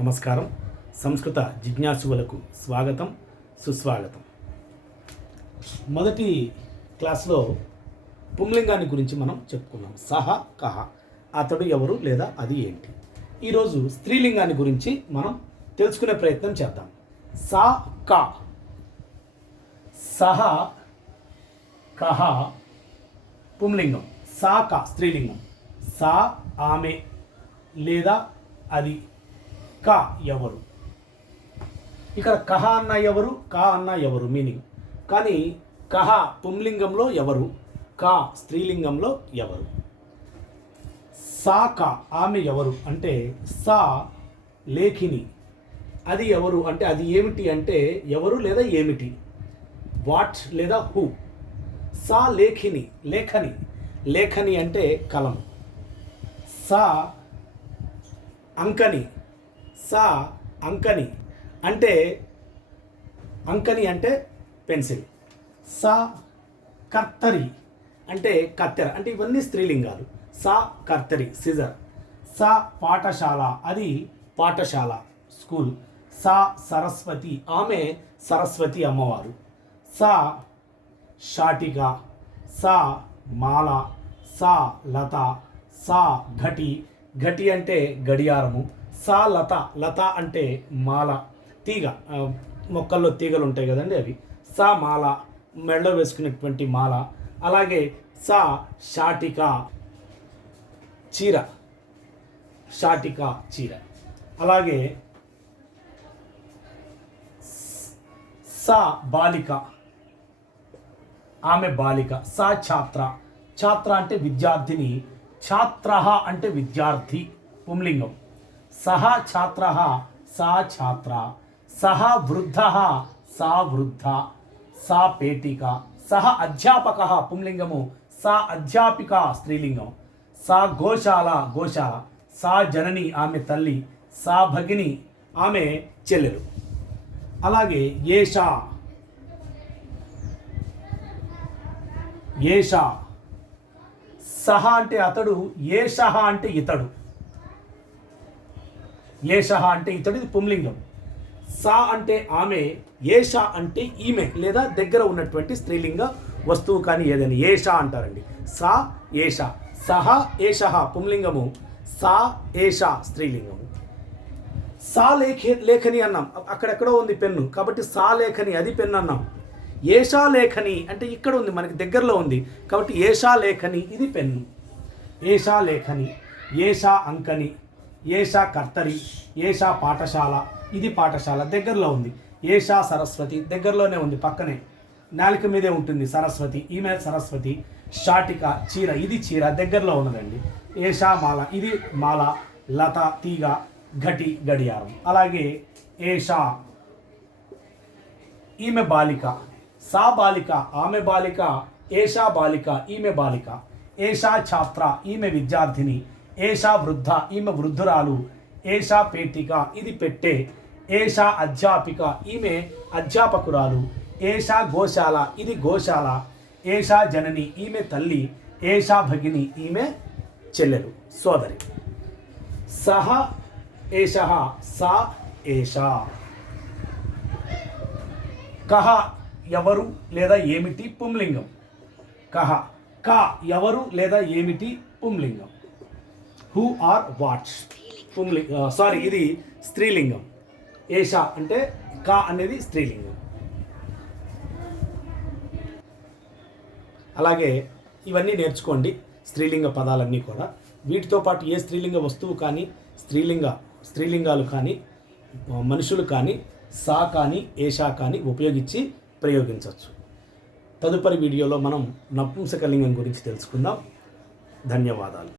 నమస్కారం. సంస్కృత జిజ్ఞాసువులకు స్వాగతం, సుస్వాగతం. మొదటి క్లాస్లో పుంలింగాన్ని గురించి మనం చెప్పుకున్నాం. సహ, కహ, అతడు ఎవరు లేదా అది ఏంటి. ఈరోజు స్త్రీలింగాన్ని గురించి మనం తెలుసుకునే ప్రయత్నం చేద్దాం. సా, క, సహ, కహ పుంలింగం. సా, క స్త్రీలింగం. సా ఆమె లేదా అది. క ఎవరు. ఇక్కడ కహ అన్న ఎవరు, కా అన్న ఎవరు మీనింగ్. కానీ కహ పుంలింగంలో ఎవరు, కా స్త్రీలింగంలో ఎవరు. సా క ఆమె ఎవరు అంటే సా లేఖిని. అది ఎవరు అంటే అది ఏమిటి అంటే ఎవరు లేదా ఏమిటి. వాట్ లేదా హూ. సా లేఖిని లేఖని. లేఖని అంటే కలం. సా అంకని. సా అంకని అంటే అంకని అంటే పెన్సిల్. సా కర్తరి అంటే కత్తెర. అంటే ఇవన్నీ స్త్రీలింగాలు. సా కర్తరి సిజర్. సా పాఠశాల అది పాఠశాల స్కూల్. సా సరస్వతి ఆమె సరస్వతి అమ్మవారు. సా శాటిక. సా మాల. సా లత. సా ఘటి. ఘటి అంటే గడియారము. సా లత. లత అంటే మాల తీగ. మొక్కల్లో తీగలు ఉంటాయి కదండి అవి. సా మాల మెడలో వేసుకునేటువంటి మాల. అలాగే సా శాటిక చీర. శాటిక చీర. అలాగే సా బాలిక ఆమె బాలిక. సా ఛాత్ర. ఛాత్ర అంటే విద్యార్థిని. ఛాత్ర అంటే విద్యార్థి పుంలింగం. సహ ఛాత్ర సా ఛాత్ర. సహ వృద్ధ సా వృద్ధ. సా పేటిక. సహ అధ్యాపక పుంలింగము. సా అధ్యాపిక స్త్రీలింగం. సా గోశాల గోశాల. సా జనని ఆమె తల్లి. సా భగిని ఆమె చెల్లెలు. అలాగే ఏషా. ఏషా సహ అంటే అతడు. ఏషః అంటే ఇతడు. ఏషః అంటే ఇతడు, ఇది పుంలింగం. సా అంటే ఆమె. ఏష అంటే ఈమె లేదా దగ్గర ఉన్నటువంటి స్త్రీలింగ వస్తువు కానీ ఏదైనా ఏష అంటారండి. సా ఏష. సహ ఏషః పుంలింగము. సా ఏష స్త్రీలింగము. సా లేఖని అన్నాం. అక్కడెక్కడో ఉంది పెన్ను కాబట్టి సా లేఖని అది పెన్ను అన్నాం. ఏషా లేఖని అంటే ఇక్కడ ఉంది మనకి దగ్గరలో ఉంది కాబట్టి ఏషా లేఖని ఇది పెన్ను. ఏషా లేఖని. ఏషా అంకని. ఏషా కర్తరి. ఏషా పాఠశాల ఇది పాఠశాల దగ్గరలో ఉంది. ఏషా సరస్వతి దగ్గరలోనే ఉంది పక్కనే నాలుక మీదే ఉంటుంది సరస్వతి ఈమె సరస్వతి. శాటిక చీర ఇది చీర దగ్గరలో ఉన్నదండి. ఏషా మాల ఇది మాల. లత తీగ. ఘటి గడియారం. అలాగే ఏషా ఈమె బాలిక. సా బాలిక ఆమె బాలిక. ఏషా బాలిక ఈమె బాలిక. ఏషా ఛాత్ర ఈమె విద్యార్థిని. ఏషా వృద్ధ ఈమె వృద్ధురాలు. ఏషా పేటిక ఇది పెట్టె. ఏషా అధ్యాపిక ఈమె అధ్యాపకురాలు. ఏషా గోశాల ఇది గోశాల. ఏషా జనని ఈమె తల్లి. ఏషా భగిని ఈమె చెల్లెలు సోదరి. సహ ఏషః సా ఏషా. కహ ఎవరు లేదా ఏమిటి పుంలింగం. కహ. కా ఎవరు లేదా ఏమిటి పుంలింగం. హూ ఆర్ వాట్ ఇది స్త్రీలింగం. ఏషా అంటే కా అనేది స్త్రీలింగం. అలాగే ఇవన్నీ నేర్చుకోండి స్త్రీలింగ పదాలన్నీ కూడా. వీటితో పాటు ఏ స్త్రీలింగ వస్తువు కానీ స్త్రీలింగాలు కానీ మనుషులు కానీ సా కానీ ఏషా కానీ ఉపయోగించి ప్రయోగించవచ్చు. తదుపరి వీడియోలో మనం నపుంసకలింగం గురించి తెలుసుకుందాం. ధన్యవాదాలు.